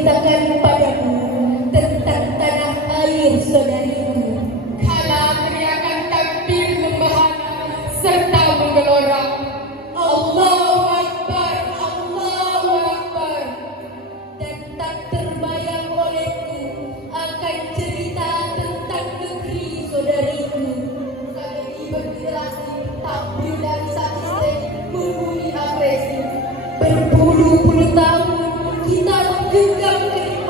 menceritakan padamu tentang tanah air saudariku. Kala teriakan takbir membahana serta menggelora. Allahu Akbar, Allahu Akbar. Dan tak terbayang olehku akan cerita tentang negeri saudariku. Kami berkelahi, takbir dan saksi membuli agresi. Berpuluh-puluh tahun kita menggenggam kenikmatan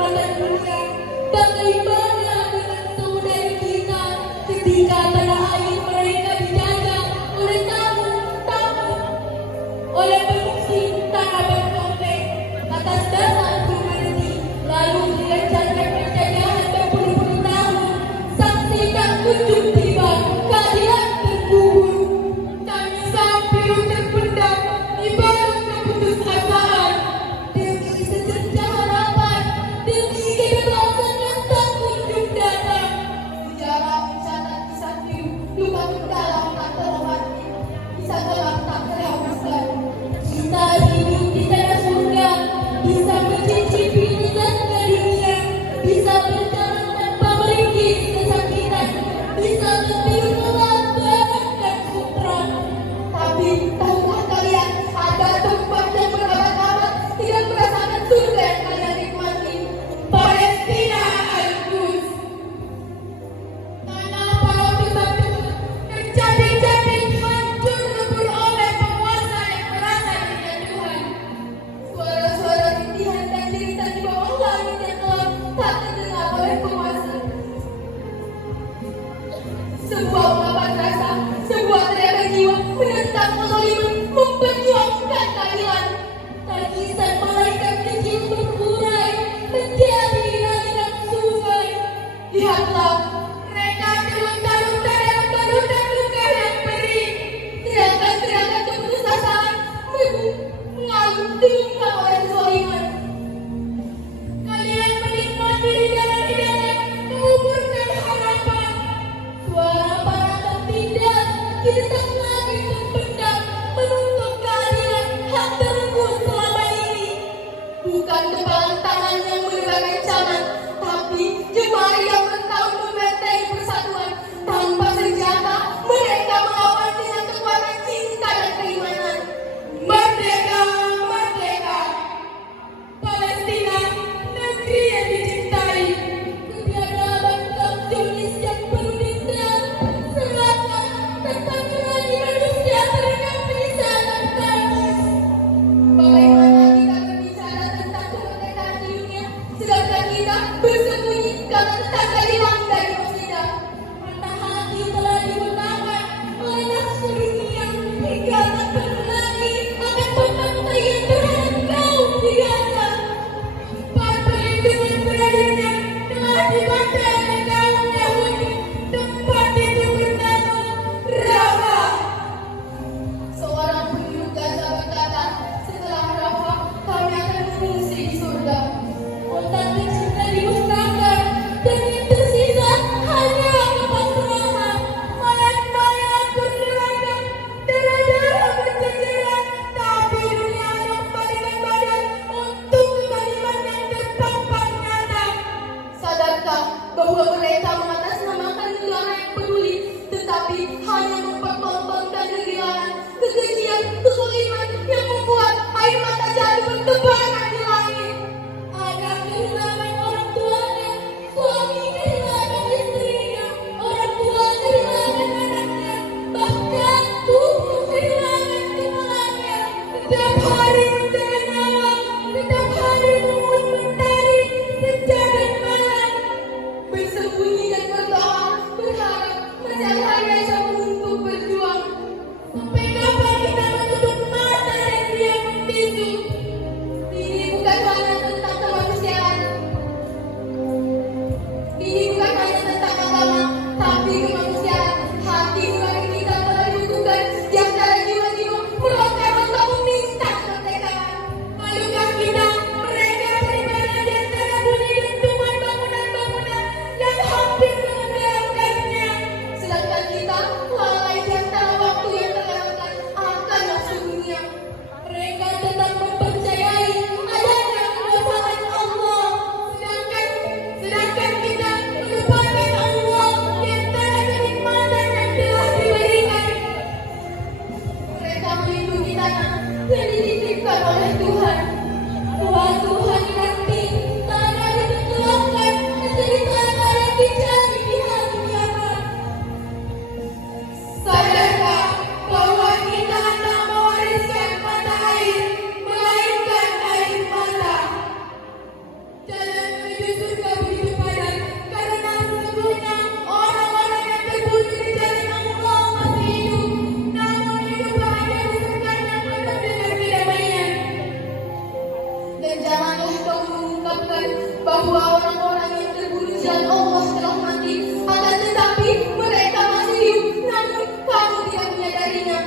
mengungkapkan bahwa orang-orang yang terbunuh jalan Allah telah mati. Akan tetapi mereka masih hidup, namun kamu tidak menyadarinya.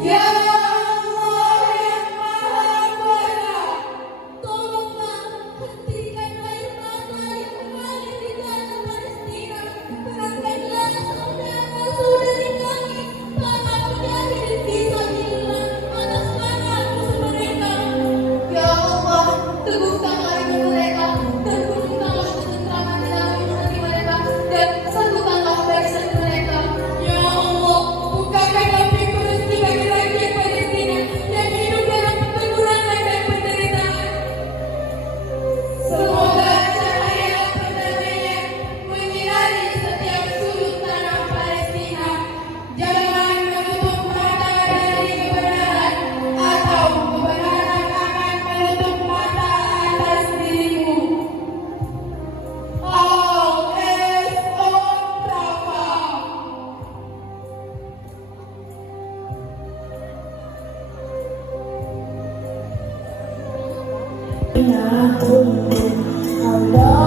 Ya Allah yang Maha Kuasa, tolonglah hentikan air mata yang mengalir di tanah Palestina. Terangkanlah saudara-saudari kami, para mujahid fisabilillah atas para musuh mereka. Ya Allah, teguhkanlah iman mereka, terpenuhkanlah ketentraman di dalam hati mereka, dan satukanlah barisan mereka. Ya Allah, bukakanlah pintu rezeki bagi rakyat Palestina yang hidup dalam kekurangan dan penderitaan. Semoga cahaya perdamaian menyinari setiap sudut tanah Palestina. Jangan menutup mata dari kebenaran, atau kebenaran akan menutup mata atas dirimu. Always on Rafah. Allah